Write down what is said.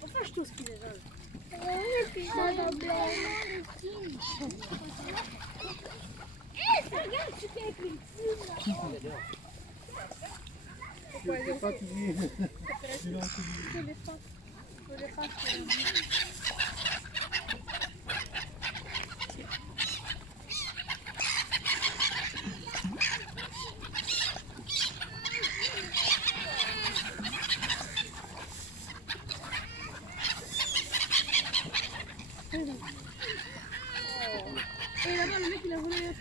Pourquoi je tousse qui déjà? Regarde, tu fais avec les Et là-bas, le mec, il a voulu le